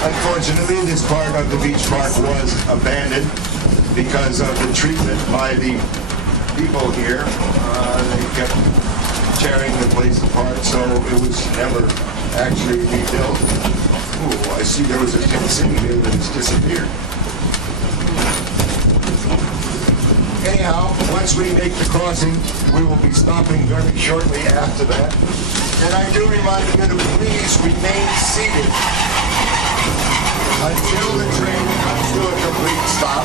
Unfortunately, this part of the beach park was abandoned because of the treatment by the people here. They kept tearing the place apart, so it was never actually rebuilt. Oh, I see there was a tent sitting here that has disappeared. Anyhow, once we make the crossing, we will be stopping very shortly after that. And I do remind you to please remain seated until the train comes to a complete stop.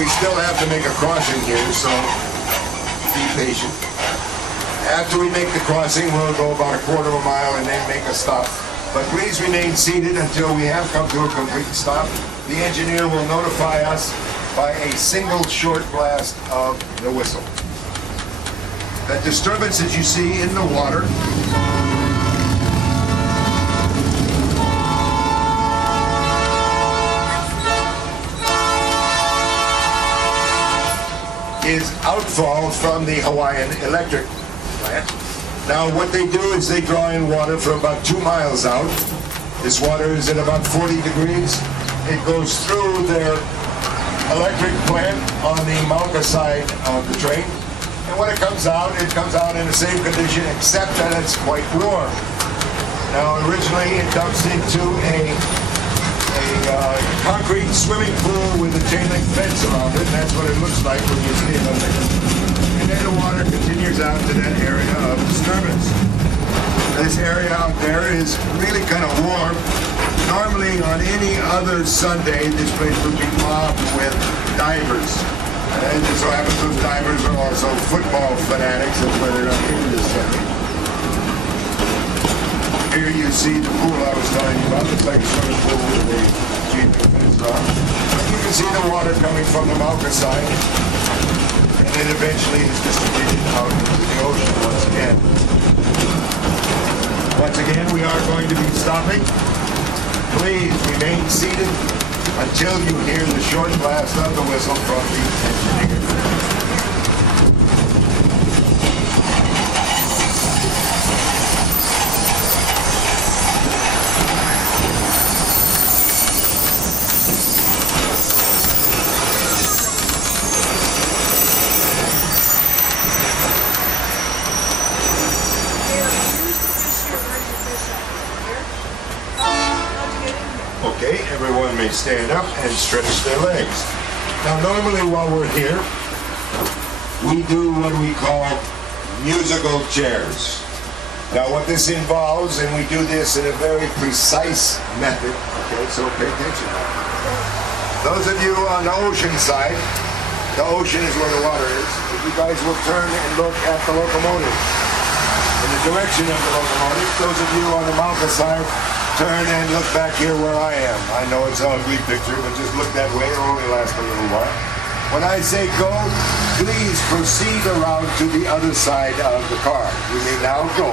We still have to make a crossing here, so be patient. After we make the crossing, we'll go about a quarter of a mile and then make a stop. But please remain seated until we have come to a complete stop. The engineer will notify us by a single short blast of the whistle. The disturbance that you see in the water is outfall from the Hawaiian Electric plant. Now what they do is they draw in water from about 2 miles out. This water is at about 40 degrees. It goes through their electric plant on the Mauka side of the train. And when it comes out in the same condition except that it's quite warm. Now originally it dumps into a concrete swimming pool with a chain link fence around it, and that's what it looks like when you see it up there. And then the water continues out to that area of disturbance. This area out there is really kind of warm. Normally on any other Sunday, this place would be mobbed with divers. And it so happens those divers are also football fanatics, that's why they're not here this Sunday. Here you see the pool I was telling you about. It's like a swimming pool with a chain link fence around. You can see the water coming from the Mauka side, and then eventually it's distributed out into the ocean once again. Once again, we are going to be stopping. Please remain seated until you hear the short blast of the whistle from the engineer. Okay, everyone may stand up and stretch their legs. Now normally while we're here, we do what we call musical chairs. Now what this involves, and we do this in a very precise method, okay, so pay attention now. Those of you on the ocean side, the ocean is where the water is, if you guys will turn and look at the locomotive, in the direction of the locomotive. Those of you on the Mauka side, turn and look back here where I am. I know it's an ugly picture, but just look that way. It'll only last a little while. When I say go, please proceed around to the other side of the car. You may now go.